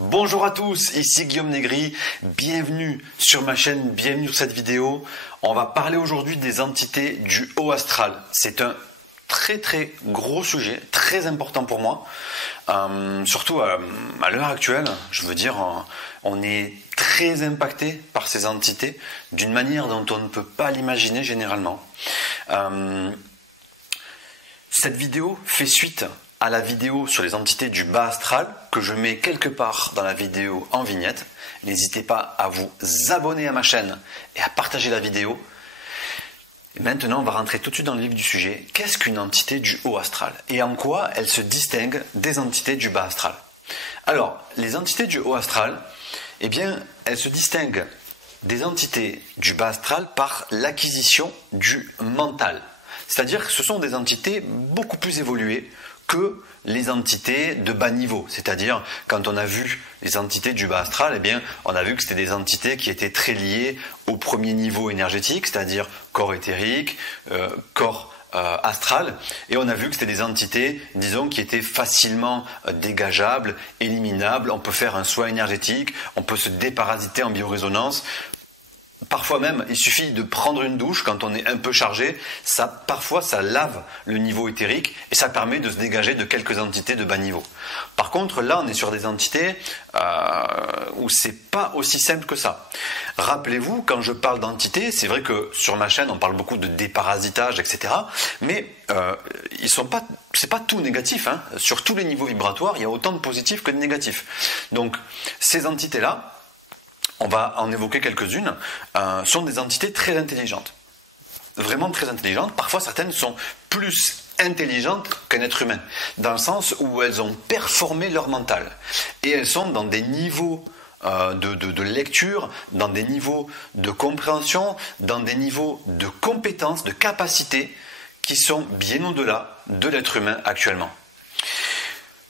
Bonjour à tous, ici Guillaume Négri, bienvenue sur ma chaîne, bienvenue sur cette vidéo. On va parler aujourd'hui des entités du haut astral. C'est un très gros sujet, très important pour moi, surtout à l'heure actuelle. Je veux dire, on est très impacté par ces entités d'une manière dont on ne peut pas l'imaginer généralement. Cette vidéo fait suite à la vidéo sur les entités du bas astral que je mets quelque part dans la vidéo en vignette. N'hésitez pas à vous abonner à ma chaîne et à partager la vidéo. Et maintenant, on va rentrer tout de suite dans le vif du sujet. Qu'est-ce qu'une entité du haut astral et en quoi elle se distingue des entités du bas astral? Alors, les entités du haut astral, eh bien, elles se distinguent des entités du bas astral par l'acquisition du mental. C'est-à-dire que ce sont des entités beaucoup plus évoluées que les entités de bas niveau. C'est-à-dire, quand on a vu les entités du bas astral, eh bien, on a vu que c'était des entités qui étaient très liées au premier niveau énergétique, c'est-à-dire corps éthérique, corps astral, et on a vu que c'était des entités, disons, qui étaient facilement dégageables, éliminables. On peut faire un soin énergétique, on peut se déparasiter en biorésonance. Parfois même, il suffit de prendre une douche quand on est un peu chargé, parfois ça lave le niveau éthérique et ça permet de se dégager de quelques entités de bas niveau. Par contre, là on est sur des entités où c'est pas aussi simple que ça. Rappelez-vous, quand je parle d'entités, c'est vrai que sur ma chaîne on parle beaucoup de déparasitage, etc. Mais c'est pas tout négatif, hein. Sur tous les niveaux vibratoires, il y a autant de positifs que de négatifs. Donc ces entités-là, on va en évoquer quelques-unes, sont des entités très intelligentes. Vraiment très intelligentes. Parfois, certaines sont plus intelligentes qu'un être humain, dans le sens où elles ont performé leur mental. Et elles sont dans des niveaux de lecture, dans des niveaux de compréhension, dans des niveaux de compétences, de capacités, qui sont bien au-delà de l'être humain actuellement.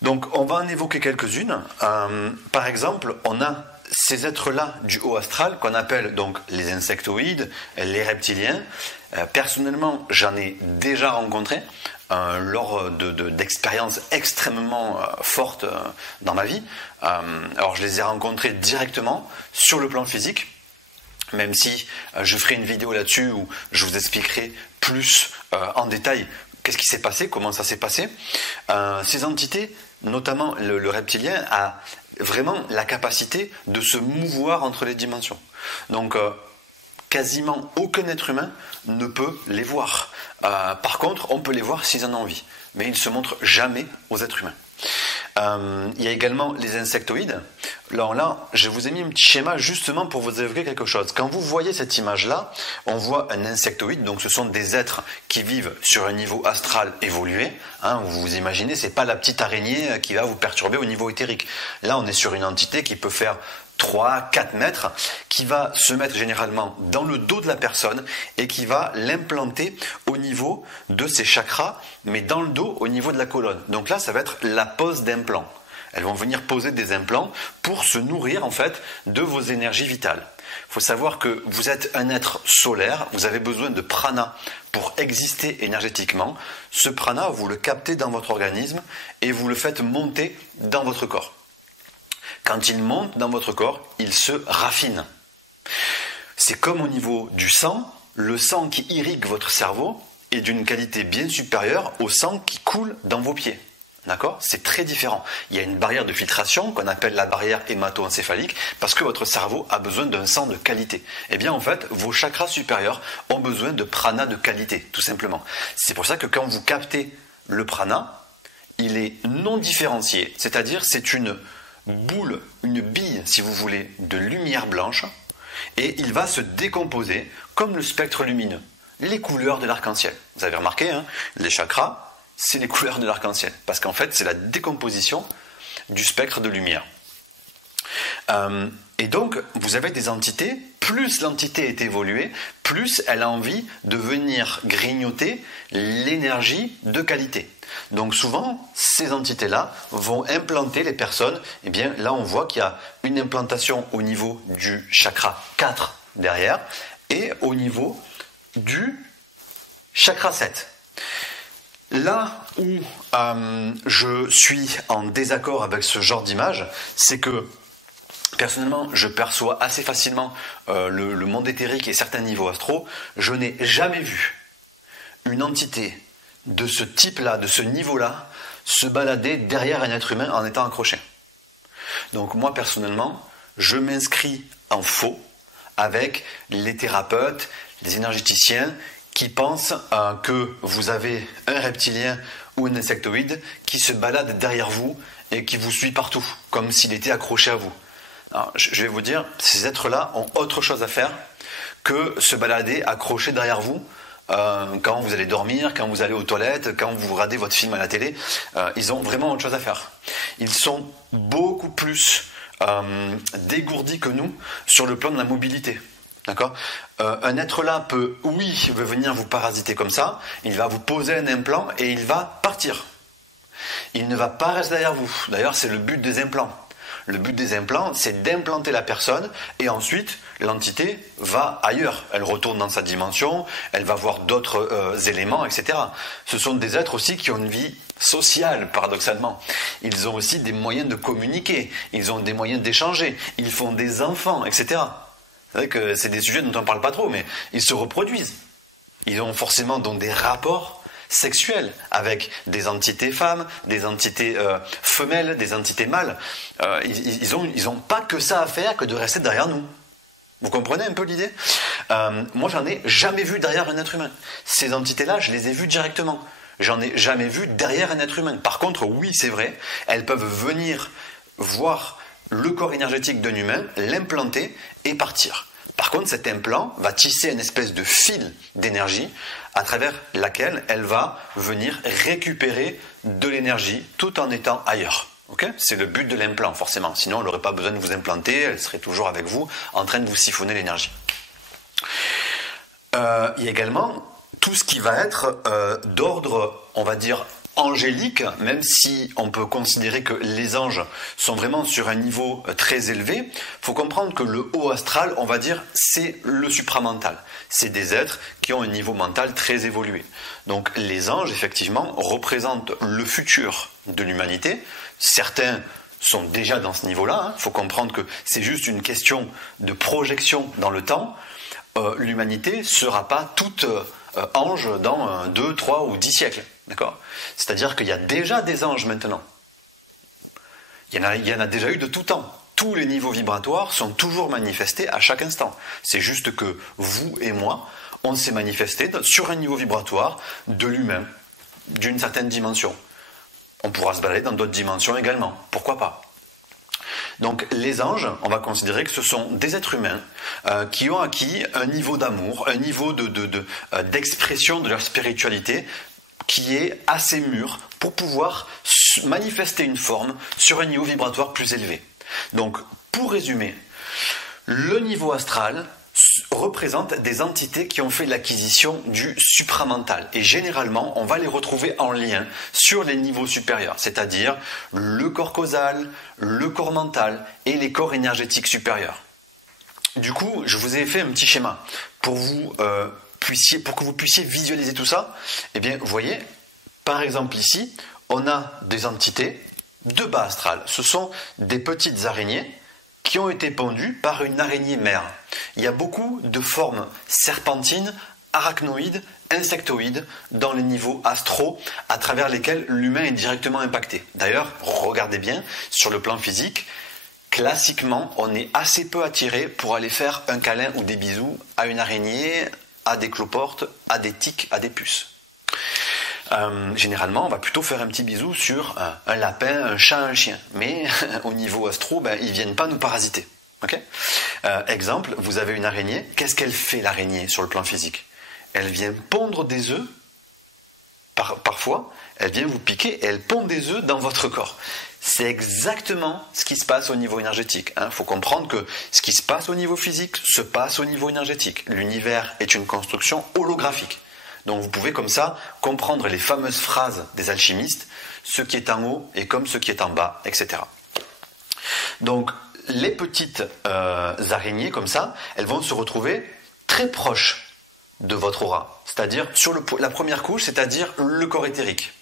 Donc, on va en évoquer quelques-unes. Par exemple, on a ces êtres-là du haut astral qu'on appelle donc les insectoïdes, les reptiliens. Personnellement, j'en ai déjà rencontré lors d'expériences extrêmement fortes dans ma vie. Alors je les ai rencontrés directement sur le plan physique, même si je ferai une vidéo là-dessus où je vous expliquerai plus en détail qu'est-ce qui s'est passé, comment ça s'est passé. Ces entités, notamment le reptilien, a vraiment la capacité de se mouvoir entre les dimensions. Donc, quasiment aucun être humain ne peut les voir. Par contre, on peut les voir s'ils en ont envie, mais ils ne se montrent jamais aux êtres humains. Il y a également les insectoïdes. Alors là, je vous ai mis un petit schéma justement pour vous évoquer quelque chose. Quand vous voyez cette image-là, on voit un insectoïde, donc ce sont des êtres qui vivent sur un niveau astral évolué. Hein, vous vous imaginez, c'est pas la petite araignée qui va vous perturber au niveau éthérique. Là, on est sur une entité qui peut faire 3-4 mètres, qui va se mettre généralement dans le dos de la personne et qui va l'implanter au niveau de ses chakras, mais dans le dos, au niveau de la colonne. Donc là, ça va être la pose d'implants. Elles vont venir poser des implants pour se nourrir en fait de vos énergies vitales. Il faut savoir que vous êtes un être solaire, vous avez besoin de prana pour exister énergétiquement. Ce prana, vous le captez dans votre organisme et vous le faites monter dans votre corps. Quand il monte dans votre corps, il se raffine. C'est comme au niveau du sang, le sang qui irrigue votre cerveau est d'une qualité bien supérieure au sang qui coule dans vos pieds. D'accord ? C'est très différent. Il y a une barrière de filtration qu'on appelle la barrière hémato-encéphalique parce que votre cerveau a besoin d'un sang de qualité. Eh bien, en fait, vos chakras supérieurs ont besoin de prana de qualité, tout simplement. C'est pour ça que quand vous captez le prana, il est non différencié. C'est-à-dire, c'est une boule, une bille, si vous voulez, de lumière blanche et il va se décomposer comme le spectre lumineux. Les couleurs de l'arc-en-ciel. Vous avez remarqué, hein, les chakras, c'est les couleurs de l'arc-en-ciel, parce qu'en fait, c'est la décomposition du spectre de lumière. Et donc, vous avez des entités, plus l'entité est évoluée, plus elle a envie de venir grignoter l'énergie de qualité. Donc souvent, ces entités-là vont implanter les personnes. Eh bien, là, on voit qu'il y a une implantation au niveau du chakra 4 derrière et au niveau du chakra 7. Là où je suis en désaccord avec ce genre d'image, c'est que personnellement, je perçois assez facilement le monde éthérique et certains niveaux astro. Je n'ai jamais vu une entité de ce type-là, de ce niveau-là, se balader derrière un être humain en étant accroché. Donc moi, personnellement, je m'inscris en faux avec les thérapeutes, les énergéticiens qui pensent que vous avez un reptilien ou un insectoïde qui se balade derrière vous et qui vous suit partout, comme s'il était accroché à vous. Alors, je vais vous dire, ces êtres-là ont autre chose à faire que se balader accroché derrière vous quand vous allez dormir, quand vous allez aux toilettes, quand vous regardez votre film à la télé. Ils ont vraiment autre chose à faire. Ils sont beaucoup plus dégourdis que nous sur le plan de la mobilité. D'accord ? Un être là peut, oui, veut venir vous parasiter comme ça, il va vous poser un implant et il va partir. Il ne va pas rester derrière vous. D'ailleurs, c'est le but des implants. Le but des implants, c'est d'implanter la personne et ensuite, l'entité va ailleurs. Elle retourne dans sa dimension, elle va voir d'autres éléments, etc. Ce sont des êtres aussi qui ont une vie sociale, paradoxalement. Ils ont aussi des moyens de communiquer, ils ont des moyens d'échanger, ils font des enfants, etc. C'est vrai que c'est des sujets dont on ne parle pas trop, mais ils se reproduisent. Ils ont forcément donc des rapports sexuels avec des entités femmes, des entités femelles, des entités mâles. Ils n'ont pas que ça à faire que de rester derrière nous. Vous comprenez un peu l'idée ? Moi, j'en ai jamais vu derrière un être humain. Ces entités-là, je les ai vues directement. J'en ai jamais vu derrière un être humain. Par contre, oui, c'est vrai, elles peuvent venir voir le corps énergétique d'un humain, l'implanter et partir. Par contre, cet implant va tisser une espèce de fil d'énergie à travers laquelle elle va venir récupérer de l'énergie tout en étant ailleurs. Okay ? C'est le but de l'implant, forcément. Sinon, elle n'aurait pas besoin de vous implanter, elle serait toujours avec vous, en train de vous siphonner l'énergie. Il y a également tout ce qui va être d'ordre, on va dire, angélique, même si on peut considérer que les anges sont vraiment sur un niveau très élevé. Il faut comprendre que le haut astral, on va dire, c'est le supramental. C'est des êtres qui ont un niveau mental très évolué. Donc les anges, effectivement, représentent le futur de l'humanité. Certains sont déjà dans ce niveau-là. Il faut comprendre que c'est juste une question de projection dans le temps. L'humanité ne sera pas toute ange dans 2, 3 ou 10 siècles. D'accord ? C'est-à-dire qu'il y a déjà des anges maintenant. Il y en a déjà eu de tout temps. Tous les niveaux vibratoires sont toujours manifestés à chaque instant. C'est juste que vous et moi, on s'est manifesté sur un niveau vibratoire de l'humain, d'une certaine dimension. On pourra se balader dans d'autres dimensions également. Pourquoi pas ? Donc les anges, on va considérer que ce sont des êtres humains qui ont acquis un niveau d'amour, un niveau d'expression de leur spiritualité qui est assez mûr pour pouvoir manifester une forme sur un niveau vibratoire plus élevé. Donc, pour résumer, le niveau astral représente des entités qui ont fait l'acquisition du supramental. Et généralement, on va les retrouver en lien sur les niveaux supérieurs, c'est-à-dire le corps causal, le corps mental et les corps énergétiques supérieurs. Du coup, je vous ai fait un petit schéma pour que vous puissiez visualiser tout ça. Eh bien, vous voyez, par exemple ici, on a des entités de bas astral. Ce sont des petites araignées qui ont été pondues par une araignée mère. Il y a beaucoup de formes serpentines, arachnoïdes, insectoïdes dans les niveaux astraux à travers lesquels l'humain est directement impacté. D'ailleurs, regardez bien, sur le plan physique, classiquement, on est assez peu attiré pour aller faire un câlin ou des bisous à une araignée, à des cloportes, à des tiques, à des puces. Généralement, on va plutôt faire un petit bisou sur un lapin, un chat, un chien. Mais au niveau astro, ils ne viennent pas nous parasiter. Okay ? Exemple, vous avez une araignée. Qu'est-ce qu'elle fait, l'araignée, sur le plan physique ? Elle vient pondre des œufs. Parfois, elle vient vous piquer et elle pond des œufs dans votre corps. C'est exactement ce qui se passe au niveau énergétique. Il faut comprendre que ce qui se passe au niveau physique se passe au niveau énergétique. L'univers est une construction holographique. Donc vous pouvez comme ça comprendre les fameuses phrases des alchimistes, ce qui est en haut est comme ce qui est en bas, etc. Donc les petites araignées comme ça, elles vont se retrouver très proches de votre aura, c'est-à-dire sur la première couche, c'est-à-dire le corps éthérique.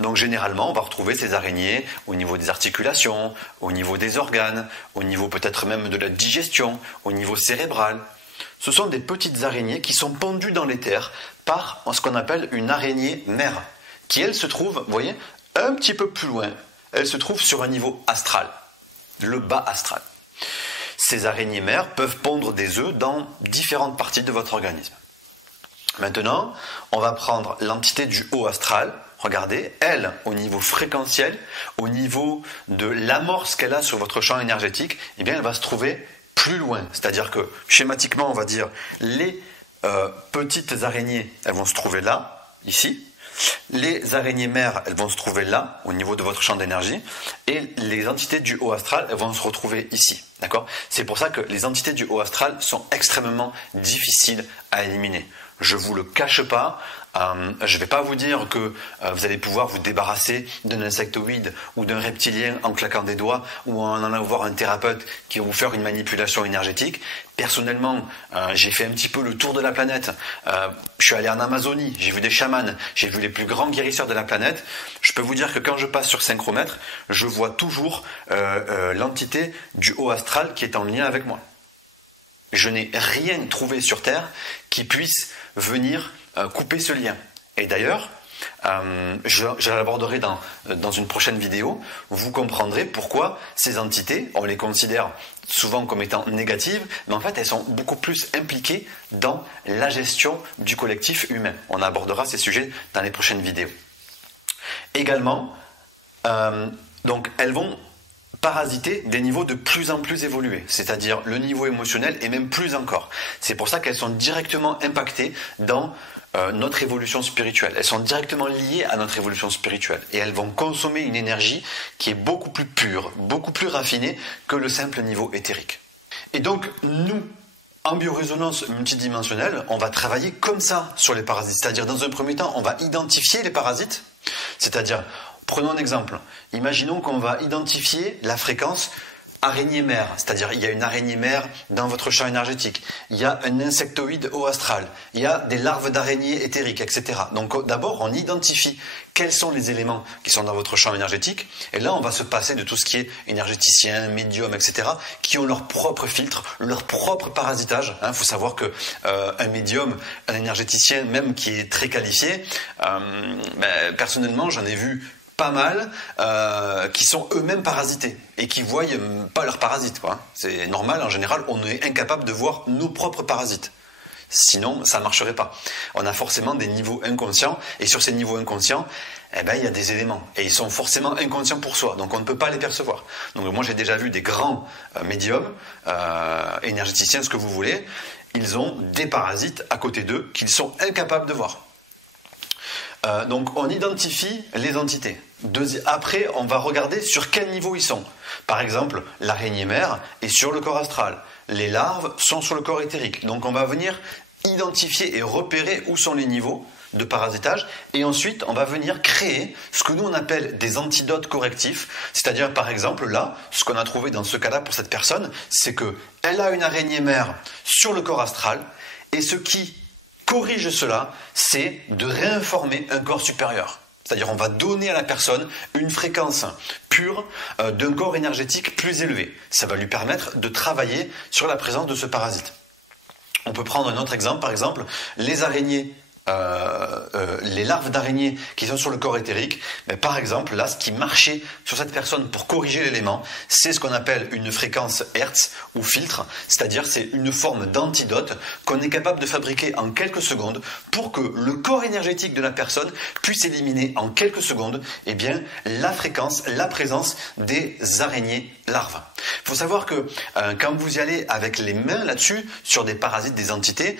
Donc généralement, on va retrouver ces araignées au niveau des articulations, au niveau des organes, au niveau peut-être même de la digestion, au niveau cérébral. Ce sont des petites araignées qui sont pendues dans l'éther par ce qu'on appelle une araignée mère, qui elle se trouve, vous voyez, un petit peu plus loin. Elle se trouve sur un niveau astral, le bas astral. Ces araignées mères peuvent pondre des œufs dans différentes parties de votre organisme. Maintenant, on va prendre l'entité du haut astral. Regardez, elle, au niveau fréquentiel, au niveau de l'amorce qu'elle a sur votre champ énergétique, eh bien, elle va se trouver plus loin. C'est-à-dire que, schématiquement, on va dire, les petites araignées, elles vont se trouver là, ici. Les araignées mères, elles vont se trouver là, au niveau de votre champ d'énergie. Et les entités du haut astral, elles vont se retrouver ici. D'accord ? C'est pour ça que les entités du haut astral sont extrêmement difficiles à éliminer. Je ne vous le cache pas, je ne vais pas vous dire que vous allez pouvoir vous débarrasser d'un insectoïde ou d'un reptilien en claquant des doigts ou en allant voir un thérapeute qui va vous faire une manipulation énergétique. Personnellement, j'ai fait un petit peu le tour de la planète. Je suis allé en Amazonie, j'ai vu des chamans, j'ai vu les plus grands guérisseurs de la planète. Je peux vous dire que quand je passe sur synchromètre, je vois toujours l'entité du haut astral qui est en lien avec moi. Je n'ai rien trouvé sur Terre qui puisse venir couper ce lien. Et d'ailleurs, je l'aborderai dans une prochaine vidéo. Vous comprendrez pourquoi ces entités, on les considère souvent comme étant négatives, mais en fait elles sont beaucoup plus impliquées dans la gestion du collectif humain. On abordera ces sujets dans les prochaines vidéos. Également, donc elles vont parasiter des niveaux de plus en plus évolués, c'est-à-dire le niveau émotionnel et même plus encore. C'est pour ça qu'elles sont directement impactées dans notre évolution spirituelle. Elles sont directement liées à notre évolution spirituelle et elles vont consommer une énergie qui est beaucoup plus pure, beaucoup plus raffinée que le simple niveau éthérique. Et donc nous, en biorésonance multidimensionnelle, on va travailler comme ça sur les parasites, c'est-à-dire dans un premier temps, on va identifier les parasites, c'est-à-dire prenons un exemple. Imaginons qu'on va identifier la fréquence araignée mère, c'est-à-dire il y a une araignée mère dans votre champ énergétique, il y a un insectoïde haut astral, il y a des larves d'araignées éthériques, etc. Donc d'abord, on identifie quels sont les éléments qui sont dans votre champ énergétique, et là on va se passer de tout ce qui est énergéticien, médium, etc., qui ont leur propre filtre, leur propre parasitage. Il faut savoir que un médium, un énergéticien même qui est très qualifié, personnellement j'en ai vu pas mal qui sont eux-mêmes parasités et qui voient pas leurs parasites, quoi. C'est normal, en général, on est incapable de voir nos propres parasites. Sinon, ça ne marcherait pas. On a forcément des niveaux inconscients et sur ces niveaux inconscients, il y a des éléments et ils sont forcément inconscients pour soi, donc on ne peut pas les percevoir. Donc moi, j'ai déjà vu des grands médiums, énergéticiens, ce que vous voulez, ils ont des parasites à côté d'eux qu'ils sont incapables de voir. Donc on identifie les entités. Après, on va regarder sur quel niveau ils sont. Par exemple, l'araignée mère est sur le corps astral. Les larves sont sur le corps éthérique. Donc on va venir identifier et repérer où sont les niveaux de parasitage. Et ensuite, on va venir créer ce que nous on appelle des antidotes correctifs. C'est-à-dire, par exemple, là, ce qu'on a trouvé dans ce cas-là pour cette personne, c'est qu'elle a une araignée mère sur le corps astral. Et ce qui corrige cela, c'est de réinformer un corps supérieur. C'est-à-dire on va donner à la personne une fréquence pure d'un corps énergétique plus élevé. Ça va lui permettre de travailler sur la présence de ce parasite. On peut prendre un autre exemple, par exemple, les araignées. Les larves d'araignées qui sont sur le corps éthérique, mais par exemple, là, ce qui marchait sur cette personne pour corriger l'élément, c'est ce qu'on appelle une fréquence Hertz ou filtre, c'est-à-dire c'est une forme d'antidote qu'on est capable de fabriquer en quelques secondes pour que le corps énergétique de la personne puisse éliminer en quelques secondes la fréquence, la présence des araignées larves. Il faut savoir que quand vous y allez avec les mains là-dessus, sur des parasites, des entités,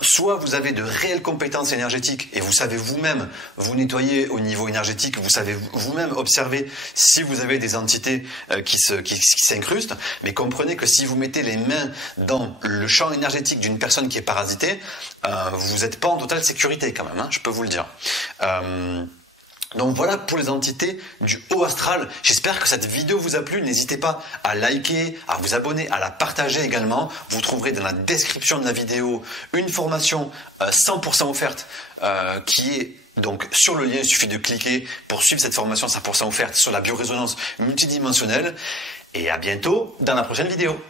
soit vous avez de réelles compétences énergétiques et vous savez vous-même vous nettoyer au niveau énergétique, vous savez vous-même observer si vous avez des entités qui s'incrustent, mais comprenez que si vous mettez les mains dans le champ énergétique d'une personne qui est parasitée, vous n'êtes pas en totale sécurité quand même, je peux vous le dire. Donc voilà pour les entités du haut astral. J'espère que cette vidéo vous a plu. N'hésitez pas à liker, à vous abonner, à la partager également. Vous trouverez dans la description de la vidéo une formation 100% offerte qui est donc sur le lien. Il suffit de cliquer pour suivre cette formation 100% offerte sur la biorésonance multidimensionnelle. Et à bientôt dans la prochaine vidéo.